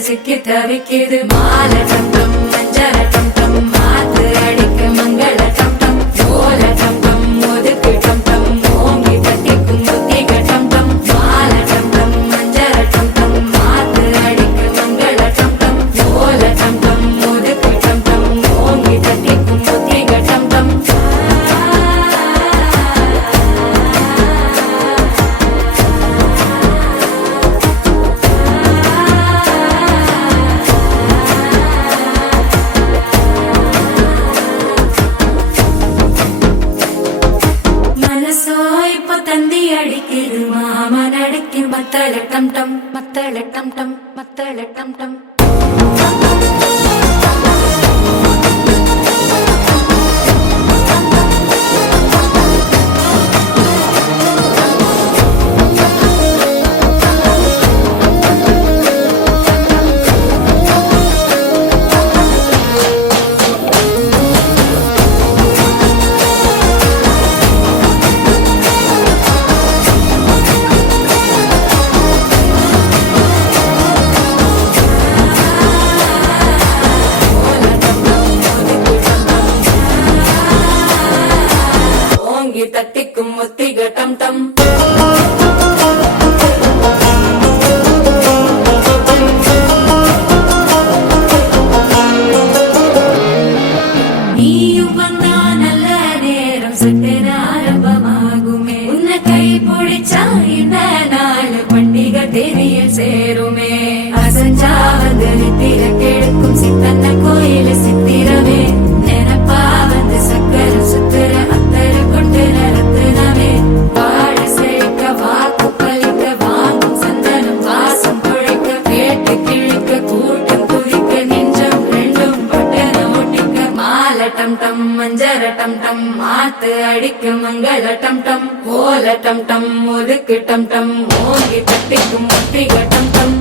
சிக்கி தவிக்குது மால டம் டம் மஞ்சள டம் டம் மாத்து அடிக்க மங்கள டம் டம் ஓல டம் டம் ஒதுக்கு டம் டம் ஓங்கி தட்டிக்கும் முத்திக டம் டம் மால டம் டம் மஞ்சள டம் டம் மாத்து அடிக்க மங்கள டம் டம் ஓல டம் டம் ஒதுக்கு டம் டம் ஓங்கி தட்டிக்கும் முத்திக டம் டம் தந்தி அடிக்குது மாமன் அடிக்கு மத்தள டம் டம் மத்தள டம் டம் மத்தள டம் டம் தட்டிக்கும் முத்திக டம் டம் நீயும் வந்தா நல்ல நேரம் சட்டென ஆரம்பமாகுமே உன்னை கை பிடிச்சா இந்த நாள் பண்டிகை தேதியில் சேருமே அசஞ்சா வந்து நித்திர கெடுக்கும் சித்தன்ன கோயில சித்திரமே நினைப்பா வந்து சக்கர சுத்துற அத்தரு கொண்டு நடத்துனவே வாழ செழிக்க வாக்கு பலிக்க வாங்கும் சந்தனம் வாசம் குழைக்க கேட்டு கிழிக்க கூட்டம் குதிக்க நெஞ்சம் ரெண்டும் பட்டன ஒட்டிக்க மால டம் டம் மஞ்சர டம் டம் மாத்து அடிக்க மங்கள டம் டம் ஓல டம் டம் ஒதுக்கு டம் டம் ஓங்கி தட்டிக்கும் முத்திக டம் டம்